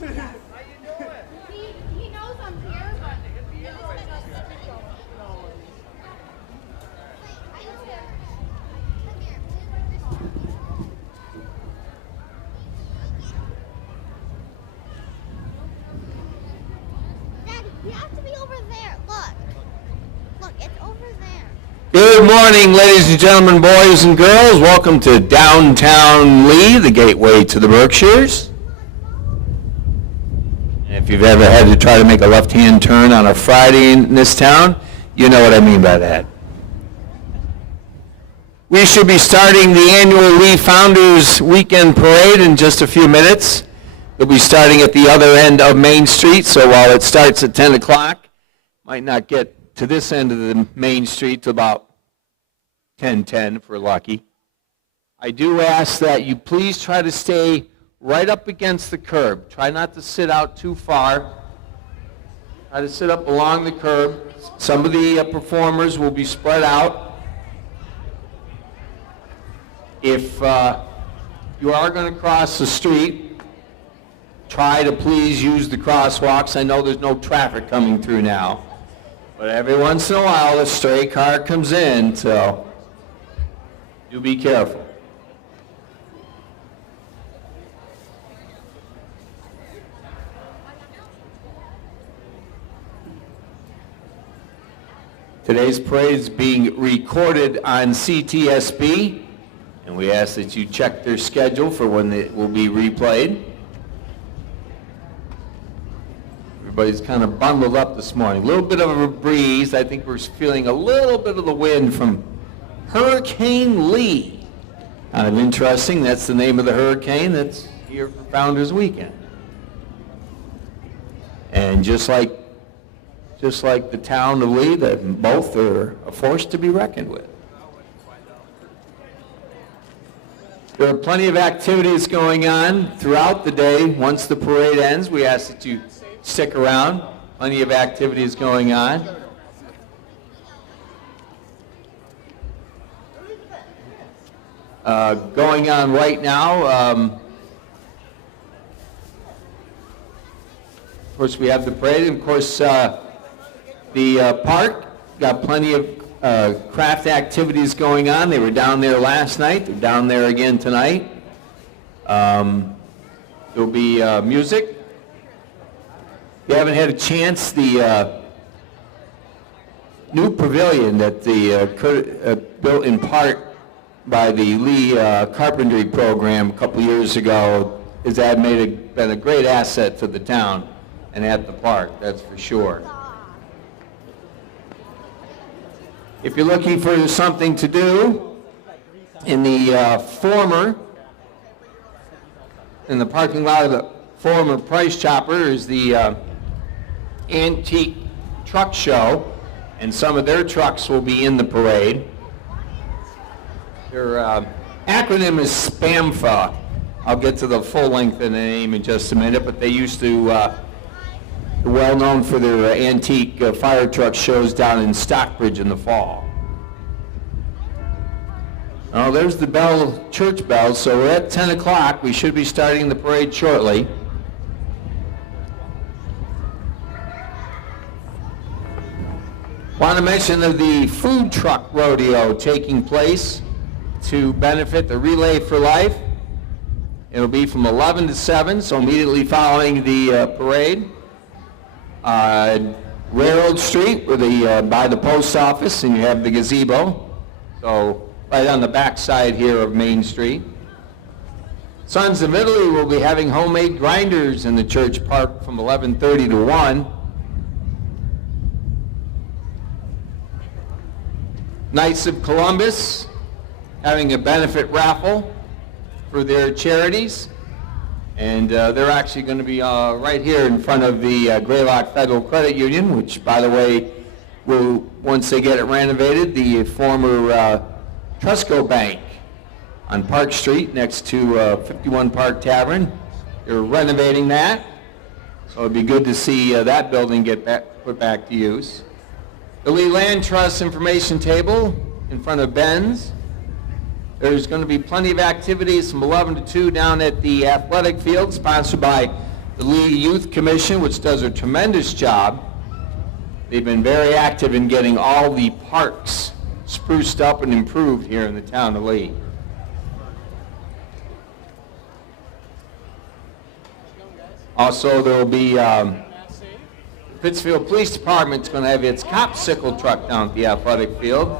He knows I'm here, but Daddy, we have to be over there. Look, it's over there. Good morning, ladies and gentlemen, boys and girls. Welcome to downtown Lee, the gateway to the Berkshires. And if you've ever had to try to make a left-hand turn on a Friday in this town, you know what I mean by that. We should be starting the annual Lee Founders Weekend Parade in just a few minutes. We'll be starting at the other end of Main Street, so while it starts at 10 o'clock, might not get to this end of the Main Street to about 10:10 if we're lucky. I do ask that you please try to stay right up against the curb. Try not to sit out too far. Try to sit up along the curb. Some of the performers will be spread out. If you are going to cross the street, try to please use the crosswalks. I know there's no traffic coming through now. But every once in a while, a stray car comes in, so do be careful. Today's parade is being recorded on CTSB, and we ask that you check their schedule for when it will be replayed. Everybody's kind of bundled up this morning. A little bit of a breeze. I think we're feeling a little bit of the wind from Hurricane Lee. Kind of interesting. That's the name of the hurricane that's here for Founders Weekend. And just like the town of Lee, that both are a force to be reckoned with. There are plenty of activities going on throughout the day. Once the parade ends, we ask that you stick around. Plenty of activities going on. Going on right now, of course we have the parade, and of course the park got plenty of craft activities going on. They were down there last night. They're down there again tonight. There'll be music. If you haven't had a chance, the new pavilion that built in part by the Lee Carpentry Program a couple years ago has been a great asset to the town and at the park, that's for sure. If you're looking for something to do, in the parking lot of the former Price Chopper is the antique truck show, and some of their trucks will be in the parade. Their acronym is SPAMFA. I'll get to the full length of the name in just a minute, but they used to they're well known for their antique fire truck shows down in Stockbridge in the fall. Oh, there's the church bell, so we're at 10 o'clock. We should be starting the parade shortly. Want to mention the food truck rodeo taking place to benefit the Relay for Life. It'll be from 11 to 7, so immediately following the parade. Railroad Street, by the post office, and you have the gazebo. So right on the back side here of Main Street. Sons of Italy will be having homemade grinders in the church park from 11:30 to 1. Knights of Columbus having a benefit raffle for their charities. And they're actually going to be right here in front of the Greylock Federal Credit Union, which, by the way, will, once they get it renovated, the former Trusco Bank on Park Street next to 51 Park Tavern. They're renovating that, so it'd be good to see that building get put back to use. The Lee Land Trust information table in front of Ben's. There's going to be plenty of activities from 11 to 2 down at the athletic field, sponsored by The Lee Youth Commission, which does a tremendous job. They've been very active in getting all the parks spruced up and improved here in the town of Lee. Also, there will be Pittsfield Police Department's going to have its copsicle truck down at the athletic field.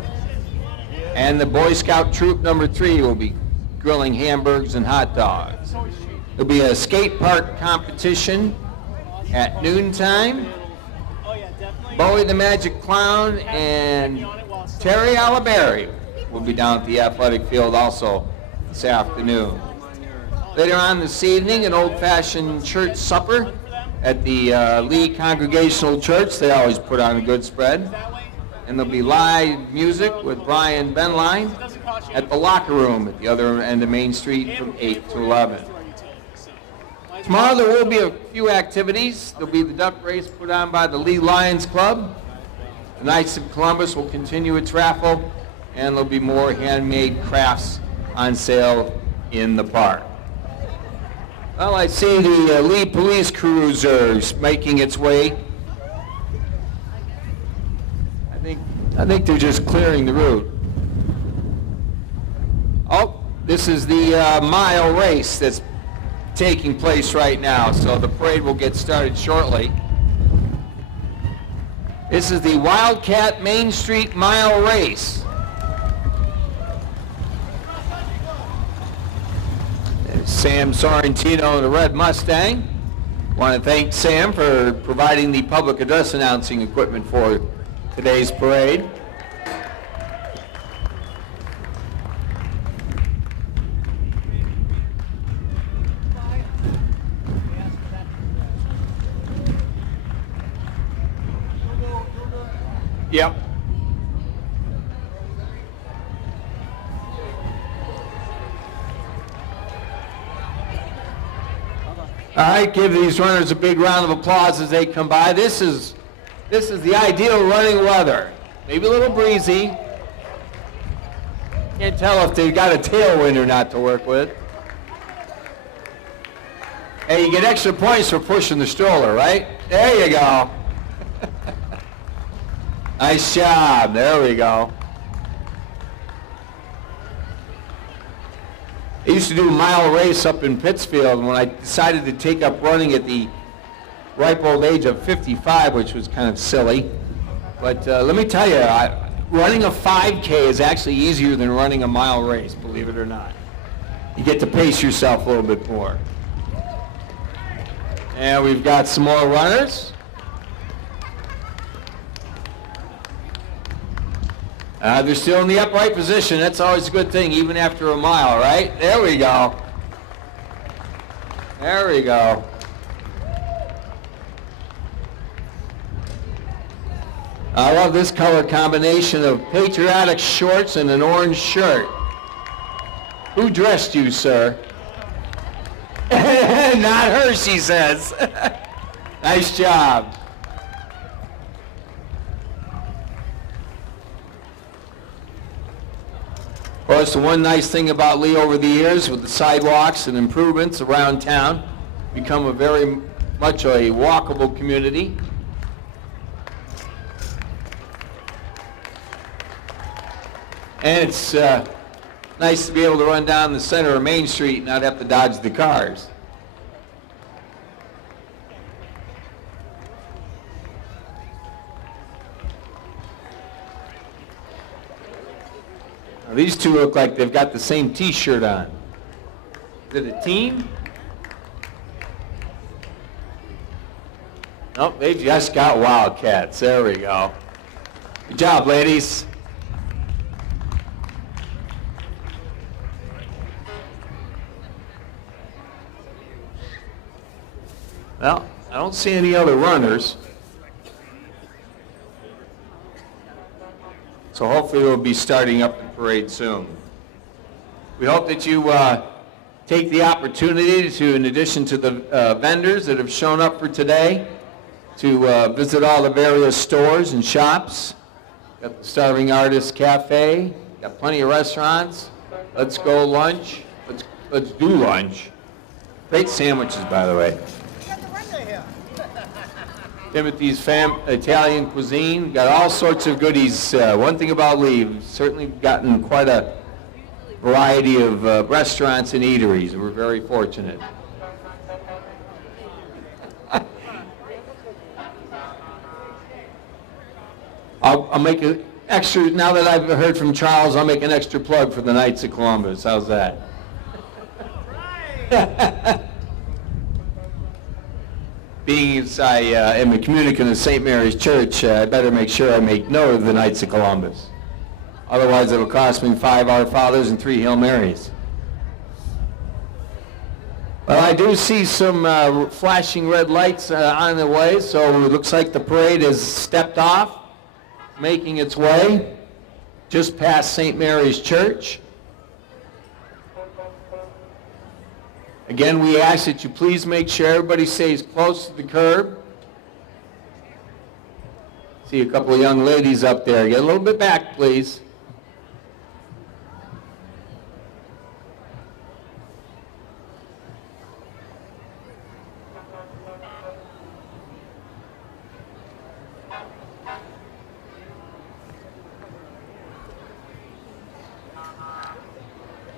And the Boy Scout Troop number 3 will be grilling hamburgers and hot dogs. There'll be a skate park competition at noontime. Bowie the Magic Clown and Terry Alaberry will be down at the athletic field also this afternoon. Later on this evening, an old-fashioned church supper at the Lee Congregational Church. They always put on a good spread. And there'll be live music with Brian Benline at the Locker Room at the other end of Main Street from 8 to 11. Tomorrow there will be a few activities. There'll be the duck race put on by the Lee Lions Club. The Knights of Columbus will continue its raffle, and there'll be more handmade crafts on sale in the park. Well, I see the Lee Police Cruisers making its way. I think they're just clearing the route. Oh, this is the mile race that's taking place right now, so the parade will get started shortly. This is the Wildcat Main Street Mile Race. There's Sam Sorrentino in the red Mustang. I want to thank Sam for providing the public address announcing equipment for today's parade. Yep. All right, give these runners a big round of applause as they come by. This is the ideal running weather. Maybe a little breezy. Can't tell if they've got a tailwind or not to work with. Hey, you get extra points for pushing the stroller, right? There you go. Nice job. There we go. I used to do a mile race up in Pittsfield, and when I decided to take up running at the ripe old age of 55, which was kind of silly. But let me tell you, running a 5K is actually easier than running a mile race, believe it or not. You get to pace yourself a little bit more. And we've got some more runners. They're still in the upright position. That's always a good thing, even after a mile, right? There we go. There we go. I love this color combination of patriotic shorts and an orange shirt. Who dressed you, sir? Not her, she says. Nice job. Of course, the one nice thing about Lee over the years with the sidewalks and improvements around town, become a very much a walkable community. And it's nice to be able to run down the center of Main Street and not have to dodge the cars. Now, these two look like they've got the same T-shirt on. Is it a team? Nope, they just got Wildcats. There we go. Good job, ladies. Well, I don't see any other runners. So hopefully we'll be starting up the parade soon. We hope that you take the opportunity to, in addition to the vendors that have shown up for today, to visit all the various stores and shops. Got the Starving Artist Cafe, got plenty of restaurants. Let's go lunch. Let's do lunch. Great sandwiches, by the way. Got the Timothy's Italian cuisine. Got all sorts of goodies. One thing about Lee, we've certainly gotten quite a variety of restaurants and eateries. We're very fortunate. I'll make an extra, now that I've heard from Charles, I'll make an extra plug for the Knights of Columbus. How's that? Being as I am a communicant of St. Mary's Church, I better make sure I make note of the Knights of Columbus. Otherwise, it will cost me 5 Our Fathers and 3 Hail Marys. Well, I do see some flashing red lights on the way, so it looks like the parade has stepped off, making its way just past St. Mary's Church. Again, we ask that you please make sure everybody stays close to the curb. See a couple of young ladies up there. Get a little bit back, please.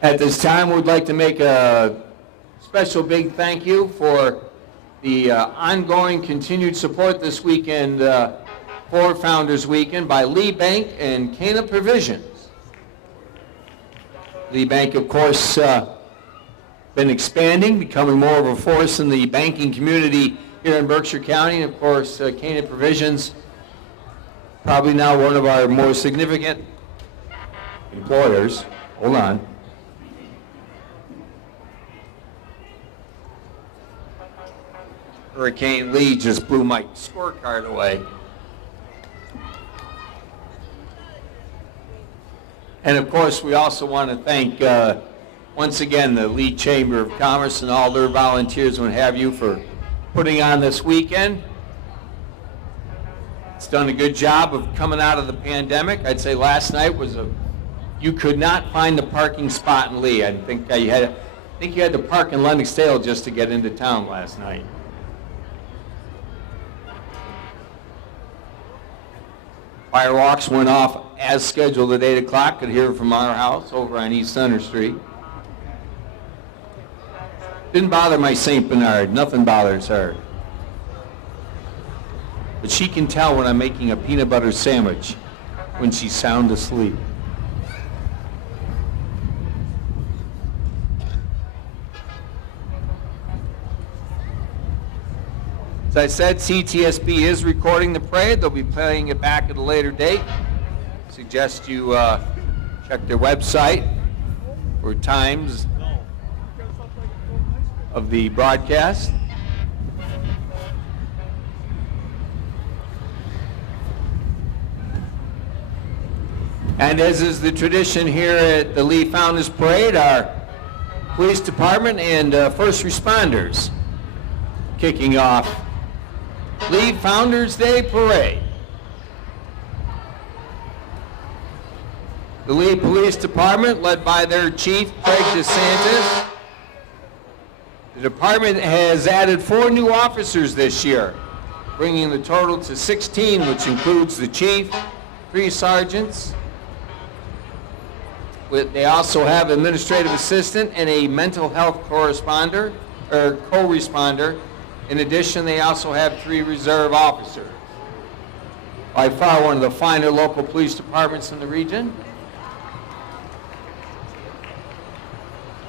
At this time, we'd like to make a special big thank you for the ongoing continued support this weekend for Founders Weekend by Lee Bank and Cana Provisions. Lee Bank, of course, been expanding, becoming more of a force in the banking community here in Berkshire County. And of course, Cana Provisions, probably now one of our more significant employers. Hold on. Hurricane Lee just blew my scorecard away. And of course, we also want to thank, once again, the Lee Chamber of Commerce and all their volunteers and what have you for putting on this weekend. It's done a good job of coming out of the pandemic. I'd say last night was you could not find the parking spot in Lee. I think you had to park in Lennoxdale just to get into town last night. Firewalks went off as scheduled at 8 o'clock. Could hear from our house over on East Center Street. Didn't bother my St. Bernard. Nothing bothers her. But she can tell when I'm making a peanut butter sandwich when she's sound asleep. As I said, CTSB is recording the parade. They'll be playing it back at a later date. Suggest you check their website for times of the broadcast. And as is the tradition here at the Lee Founders Parade, our police department and first responders kicking off Lee Founders Day Parade. The Lee Police Department, led by their chief, Craig DeSantis. The department has added 4 new officers this year, bringing the total to 16, which includes the chief, 3 sergeants. They also have an administrative assistant and a mental health co-responder. In addition, they also have 3 reserve officers. By far one of the finer local police departments in the region.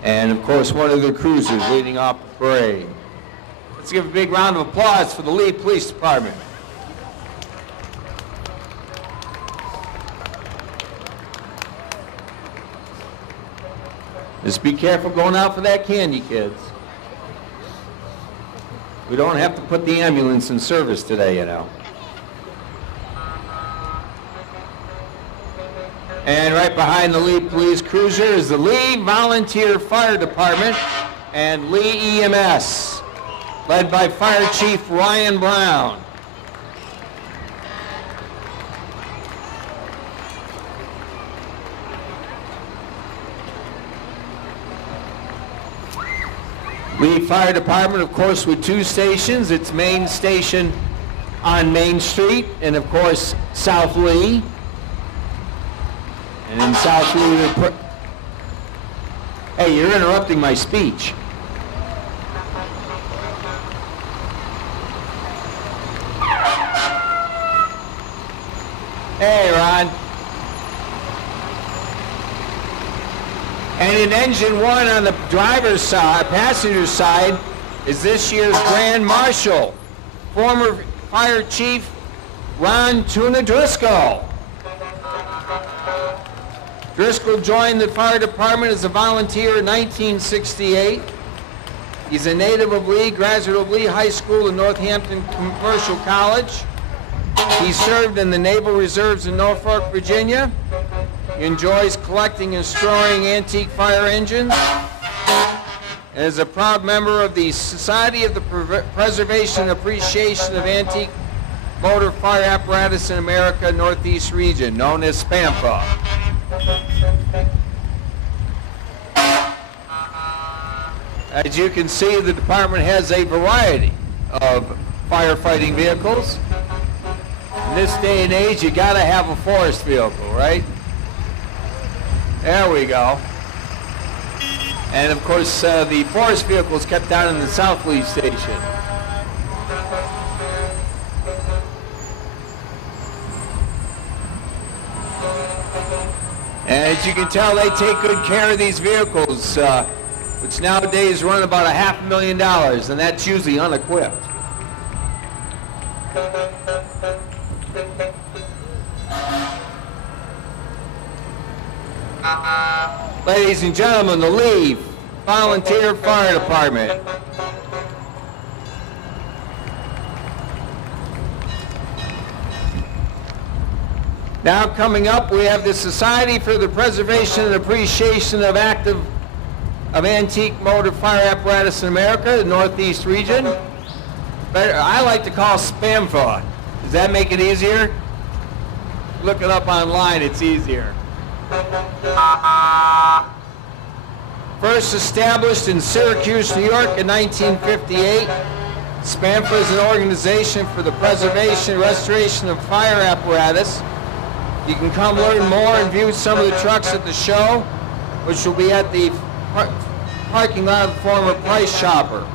And of course, one of the cruisers leading off the parade. Let's give a big round of applause for the Lee Police Department. Just be careful going out for that candy, kids. We don't have to put the ambulance in service today, you know. And right behind the Lee Police Cruiser is the Lee Volunteer Fire Department and Lee EMS, led by Fire Chief Ryan Brown. Lee Fire Department, of course, with 2 stations. Its main station on Main Street, and of course, South Lee. And in South Lee, hey, you're interrupting my speech. Hey, Ron. And in engine one on the driver's side, passenger side, is this year's Grand Marshal, former Fire Chief Ron Tuna Driscoll. Driscoll joined the fire department as a volunteer in 1968. He's a native of Lee, graduate of Lee High School and Northampton Commercial College. He served in the Naval Reserves in Norfolk, Virginia. He enjoys collecting and storing antique fire engines, and is a proud member of the Society of the Preservation and Appreciation of Antique Motor Fire Apparatus in America Northeast Region, known as SPAMFA. As you can see, the department has a variety of firefighting vehicles. In this day and age, you gotta have a forest vehicle, right? There we go. And of course, the forest vehicle is kept down in the South Lee station. And as you can tell, they take good care of these vehicles, which nowadays run about $500,000, and that's usually unequipped. Ladies and gentlemen, the Lee Volunteer Fire Department. Now coming up, we have the Society for the Preservation and Appreciation of Antique Motor Fire Apparatus in America, the Northeast Region. I like to call SPAMFA. Does that make it easier? Look it up online, it's easier. First established in Syracuse, New York in 1958, SPAMFA is an organization for the preservation and restoration of fire apparatus. You can come learn more and view some of the trucks at the show, which will be at the parking lot of the former Price Chopper,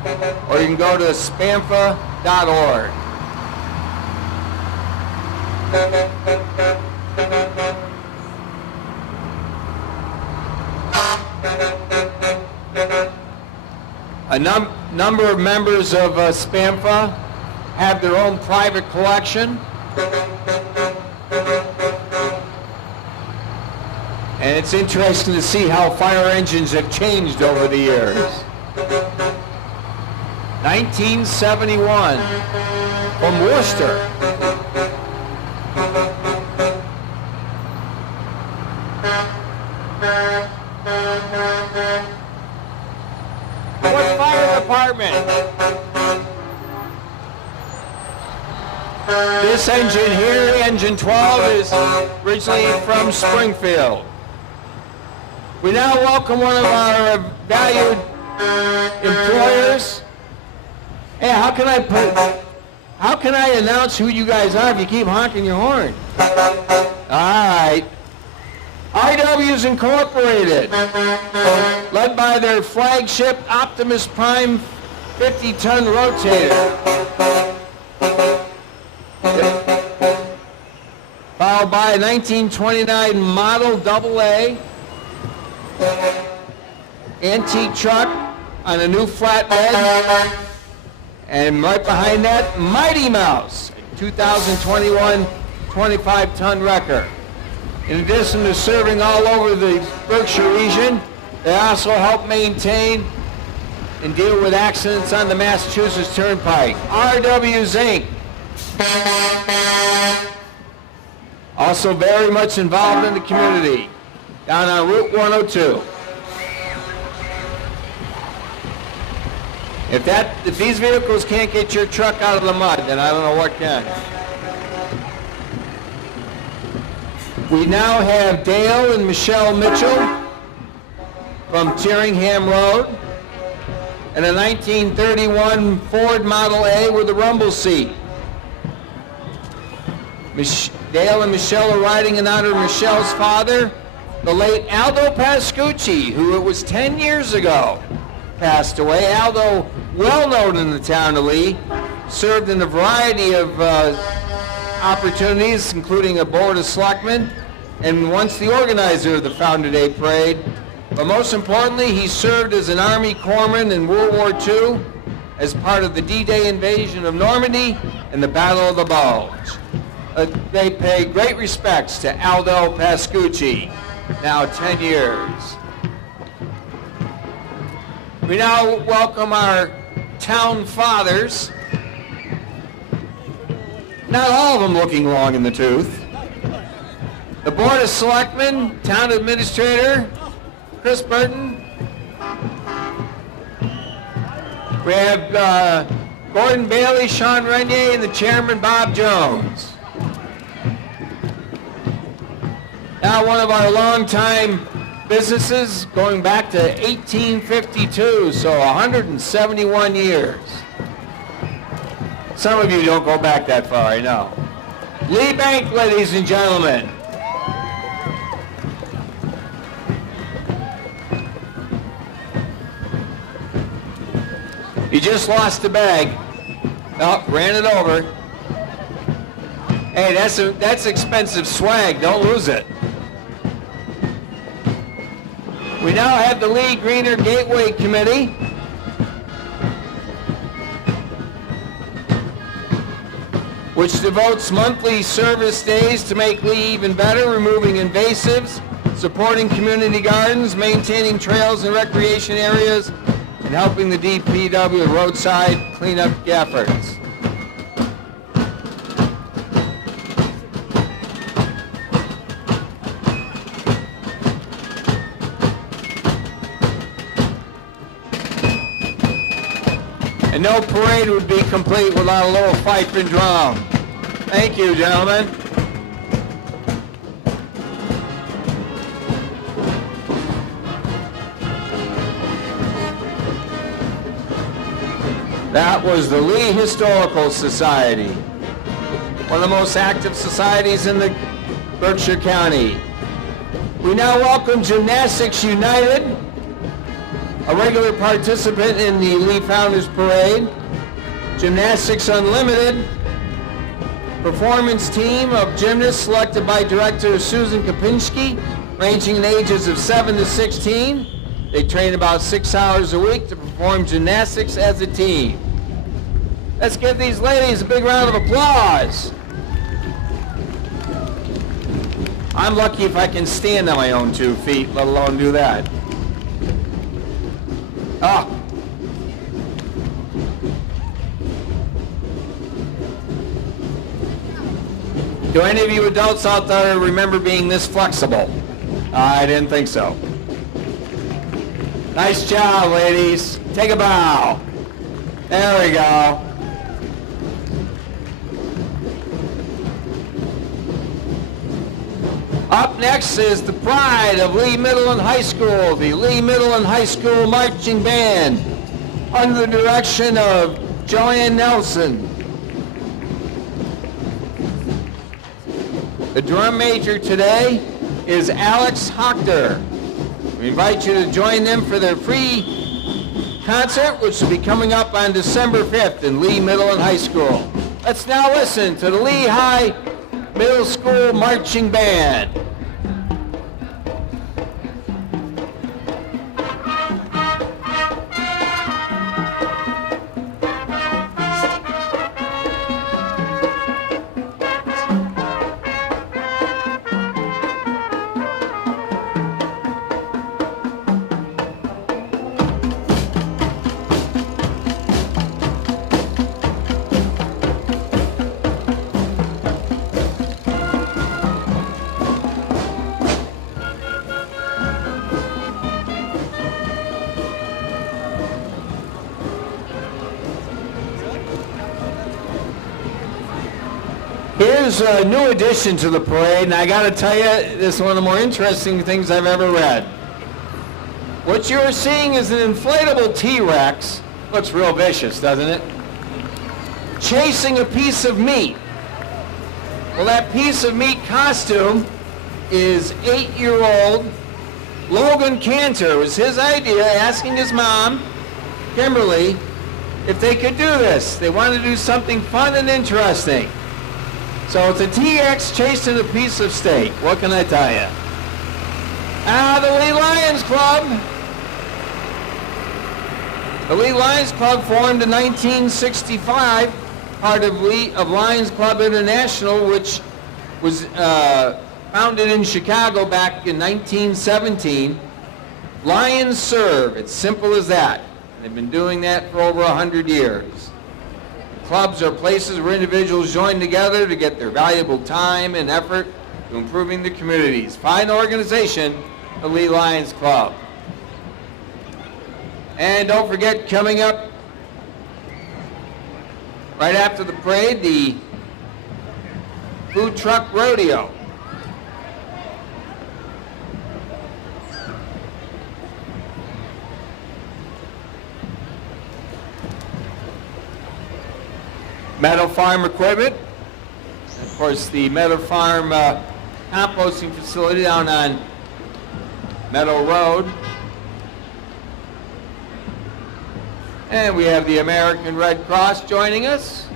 or you can go to spamfa.org. A number of members of SPAMFA have their own private collection. And it's interesting to see how fire engines have changed over the years. 1971, from Worcester. What fire department? This engine here, engine 12, is originally from Springfield. We now welcome one of our valued employers. Hey, how can I announce who you guys are if you keep honking your horn? All right. RW's Incorporated, led by their flagship Optimus Prime 50-ton rotator. Followed by a 1929 Model AA antique truck on a new flatbed. And right behind that, Mighty Mouse, 2021 25-ton wrecker. In addition to serving all over the Berkshire region, they also help maintain and deal with accidents on the Massachusetts Turnpike. RW's Inc. Also very much involved in the community, down on Route 102. If these vehicles can't get your truck out of the mud, then I don't know what can. We now have Dale and Michelle Mitchell from Tyringham Road, and a 1931 Ford Model A with a rumble seat. Dale and Michelle are riding in honor of Michelle's father, the late Aldo Pascucci, who it was 10 years ago passed away. Aldo, well known in the town of Lee, served in a variety of opportunities, including a board of selectmen, and once the organizer of the Founder Day Parade. But most importantly, he served as an Army corpsman in World War II as part of the D-Day invasion of Normandy and the Battle of the Bulge. They pay great respects to Aldo Pascucci, now 10 years. We now welcome our town fathers. Not all of them looking long in the tooth. The Board of Selectmen, Town Administrator, Chris Burton. We have Gordon Bailey, Sean Renier, and the Chairman, Bob Jones. Now one of our longtime businesses going back to 1852, so 171 years. Some of you don't go back that far, I know. Lee Bank, ladies and gentlemen. You just lost the bag. Oh, ran it over. Hey, that's expensive swag. Don't lose it. We now have the Lee Greener Gateway Committee. Which devotes monthly service days to make Lee even better, removing invasives, supporting community gardens, maintaining trails and recreation areas, and helping the DPW with roadside cleanup efforts. And no parade would be complete without a little fife and drum. Thank you, gentlemen. That was the Lee Historical Society, one of the most active societies in the Berkshire County. We now welcome Gymnastics United, a regular participant in the Lee Founders Parade. Gymnastics Unlimited, performance team of gymnasts selected by director Susan Kopinski, ranging in ages of 7 to 16. They train about 6 hours a week to perform gymnastics as a team. Let's give these ladies a big round of applause. I'm lucky if I can stand on my own 2 feet, let alone do that. Oh. Do any of you adults out there remember being this flexible? I didn't think so. Nice job, ladies. Take a bow. There we go. Up next is the pride of Lee Middle and High School, the Lee Middle and High School Marching Band, under the direction of Joanne Nelson. The drum major today is Alex Hochter. We invite you to join them for their free concert, which will be coming up on December 5th in Lee Middle and High School. Let's now listen to the Lee High Middle School Marching Band. Here's a new addition to the parade, and I got to tell you, this is one of the more interesting things I've ever read. What you're seeing is an inflatable T-Rex, looks real vicious, doesn't it? Chasing a piece of meat. Well, that piece of meat costume is 8-year-old Logan Cantor. It was his idea, asking his mom, Kimberly, if they could do this. They wanted to do something fun and interesting. So it's a TX chasing a piece of steak. What can I tell you? The Lee Lions Club. The Lee Lions Club formed in 1965, part of Lions Club International, which was founded in Chicago back in 1917. Lions serve. It's simple as that. They've been doing that for over 100 years. Clubs are places where individuals join together to get their valuable time and effort to improving the communities. Fine organization, the Lee Lions Club. And don't forget, coming up right after the parade, the food truck rodeo. Meadow Farm equipment. Of course, the Meadow Farm composting facility down on Meadow Road. And we have the American Red Cross joining us.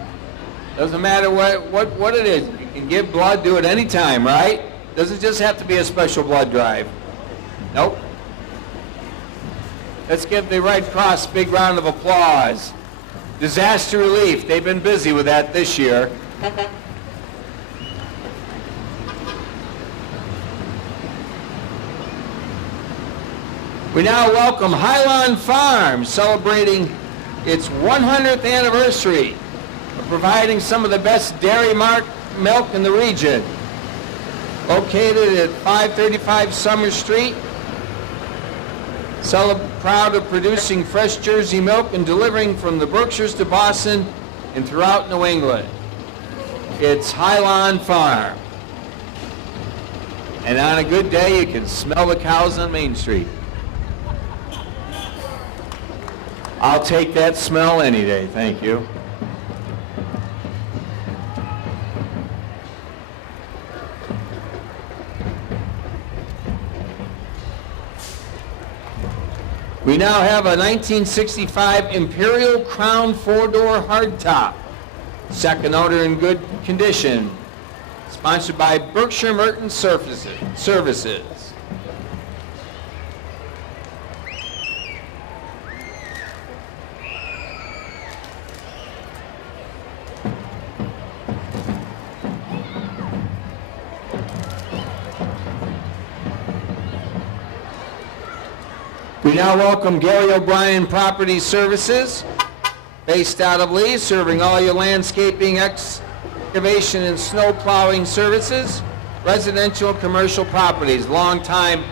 Doesn't matter what it is. You can give blood, do it anytime, right? Doesn't just have to be a special blood drive. Nope. Let's give the Red Cross a big round of applause. Disaster relief, they've been busy with that this year. We now welcome Highland Farm, celebrating its 100th anniversary of providing some of the best dairy milk in the region. Located at 535 Summer Street, proud of producing fresh Jersey milk and delivering from the Berkshires to Boston and throughout New England. It's Highland Farm. And on a good day, you can smell the cows on Main Street. I'll take that smell any day, thank you. We now have a 1965 Imperial Crown 4-door hardtop. Second owner in good condition. Sponsored by Berkshire Merton Services. We now welcome Gary O'Brien Property Services, based out of Lee, serving all your landscaping, excavation, and snow plowing services, residential and commercial properties. Long-time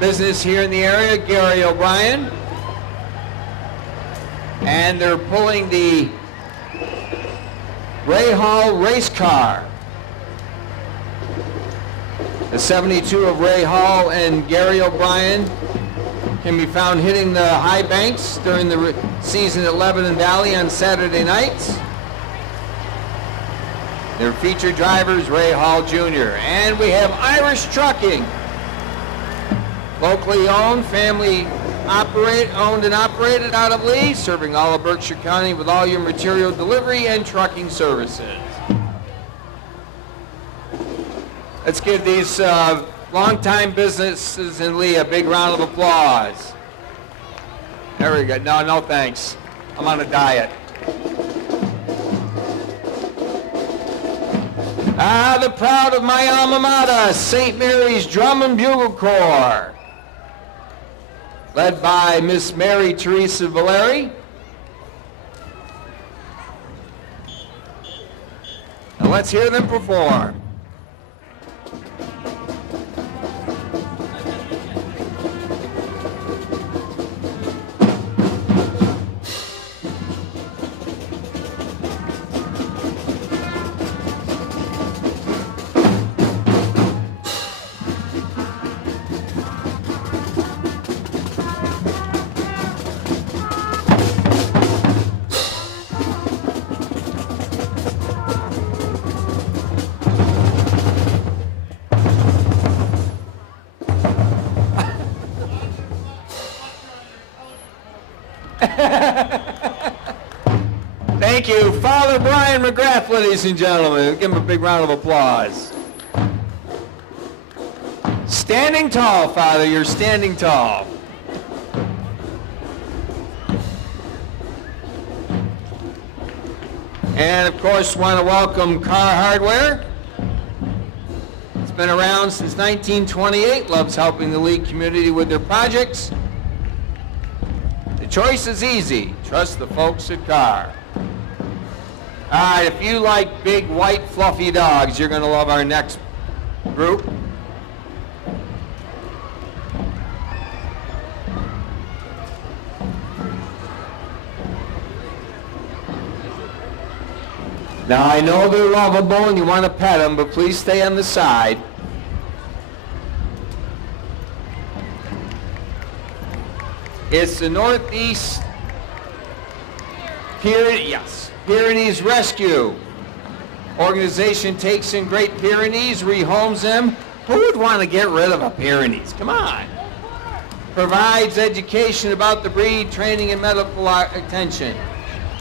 business here in the area, Gary O'Brien. And they're pulling the Ray Hall race car. The 72 of Ray Hall and Gary O'Brien can be found hitting the high banks during the season at Lebanon Valley on Saturday nights. Their featured drivers, Ray Hall Jr. And we have Irish Trucking. Locally owned, family owned and operated out of Lee, serving all of Berkshire County with all your material delivery and trucking services. Let's give these long-time businesses in Lee a big round of applause. There we go. No thanks. I'm on a diet. The proud of my alma mater, St. Mary's Drum and Bugle Corps, led by Miss Mary Teresa Valeri. Now let's hear them perform. Thank you. Father Brian McGrath, ladies and gentlemen. Give him a big round of applause. Standing tall, Father. You're standing tall. And, of course, want to welcome Car Hardware. It's been around since 1928, loves helping the League community with their projects. The choice is easy. Trust the folks at Car. All right, if you like big, white, fluffy dogs, you're going to love our next group. Now, I know they're lovable and you want to pet them, but please stay on the side. It's the Northeast Pyrenees Rescue Organization takes in Great Pyrenees, rehomes them. Who would want to get rid of a Pyrenees? Come on. Provides education about the breed, training, and medical attention.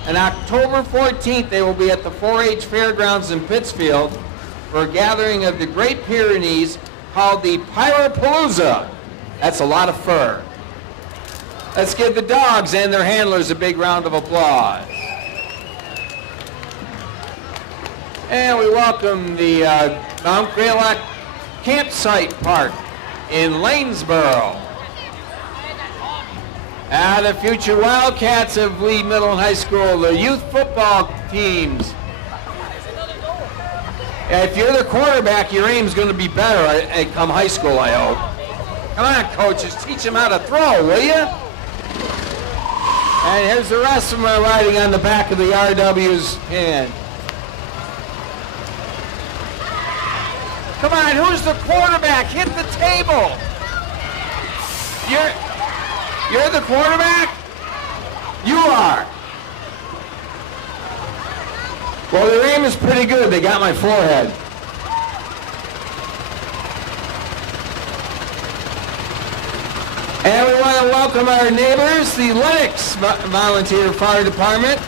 On October 14th, they will be at the 4-H Fairgrounds in Pittsfield for a gathering of the Great Pyrenees called the Pyropalooza. That's a lot of fur. Let's give the dogs and their handlers a big round of applause. And we welcome the Mount Greylock Campsite Park in Lanesboro. The future Wildcats of Lee Middle and High School, the youth football teams. If you're the quarterback, your aim's going to be better at come high school, I hope. Come on, coaches, teach them how to throw, will you? And here's the rest of them riding on the back of the RW's hand. Come on, who's the quarterback? Hit the table. You're the quarterback? You are. Well, their aim is pretty good. They got my forehead. And we want to welcome our neighbors, the Lennox Volunteer Fire Department.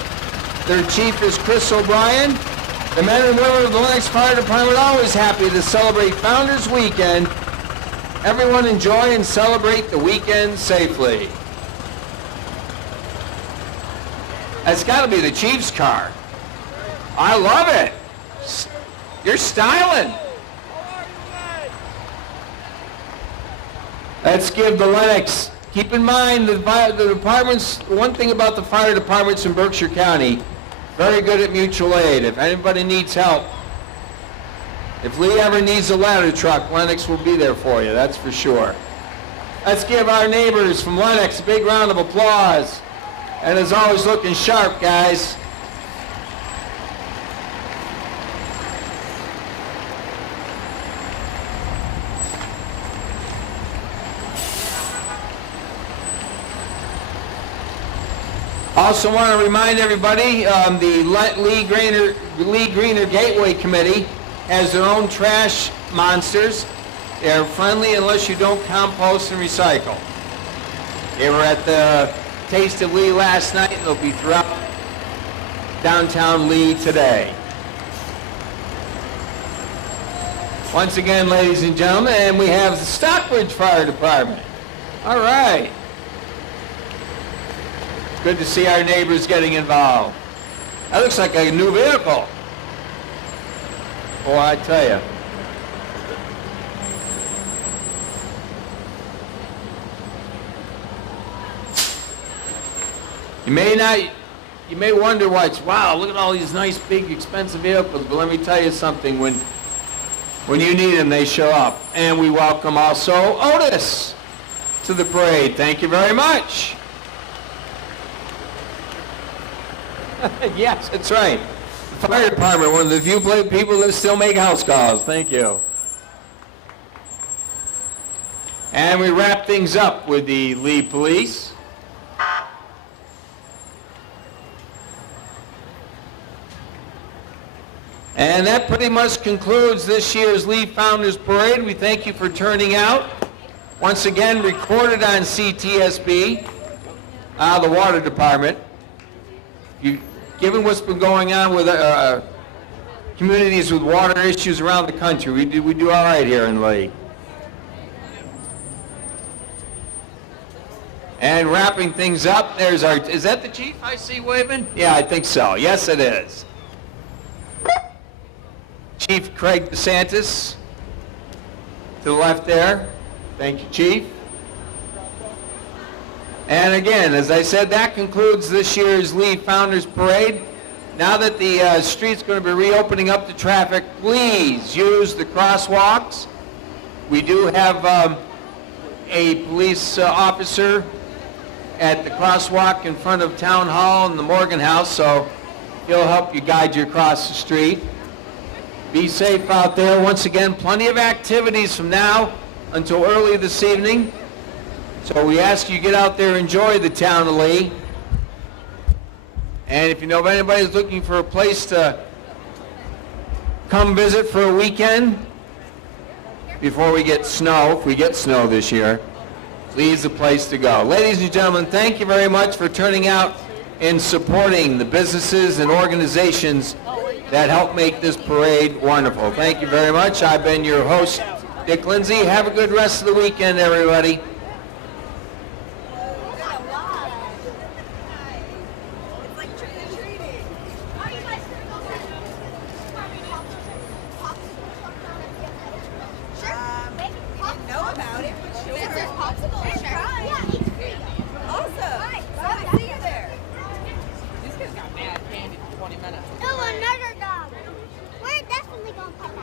Their chief is Chris O'Brien. The men and women of the Lennox Fire Department are always happy to celebrate Founders Weekend. Everyone enjoy and celebrate the weekend safely. That's got to be the Chiefs car. I love it. You're styling. Let's give the Lennox. Keep in mind the departments, one thing about the fire departments in Berkshire County, very good at mutual aid. If anybody needs help, if Lee ever needs a ladder truck, Lennox will be there for you, that's for sure. Let's give our neighbors from Lennox a big round of applause. And as always, looking sharp, guys. Also want to remind everybody, the Lee Greener Gateway Committee has their own trash monsters. They're friendly unless you don't compost and recycle. They were at the Taste of Lee last night, and they'll be throughout downtown Lee today. Once again, ladies and gentlemen, and we have the Stockbridge Fire Department. All right. Good to see our neighbors getting involved. That looks like a new vehicle. Oh, I tell you. You may wonder why it's, wow, look at all these nice, big, expensive vehicles, but let me tell you something, when you need them, they show up. And we welcome also Otis to the parade. Thank you very much. Yes, that's right. The fire department, one of the few people that still make house calls. Thank you. And we wrap things up with the Lee Police. And that pretty much concludes this year's Lee Founders Parade. We thank you for turning out. Once again, recorded on CTSB, the Water Department. Given what's been going on with communities with water issues around the country, we do all right here in Lee. And wrapping things up, there's our, is that the chief I see waving? Yeah, I think so. Yes, it is. Chief Craig DeSantis, to the left there. Thank you, Chief. And again, as I said, that concludes this year's Lee Founders Parade. Now that the street's going to be reopening up to traffic, please use the crosswalks. We do have a police officer at the crosswalk in front of Town Hall and the Morgan House, so he'll help you guide you across the street. Be safe out there. Once again, plenty of activities from now until early this evening. So we ask you to get out there, enjoy the town of Lee. And if you know of anybody who's looking for a place to come visit for a weekend before we get snow, if we get snow this year, Lee's the place to go. Ladies and gentlemen, thank you very much for turning out and supporting the businesses and organizations that help make this parade wonderful. Thank you very much. I've been your host, Dick Lindsay. Have a good rest of the weekend, everybody. No,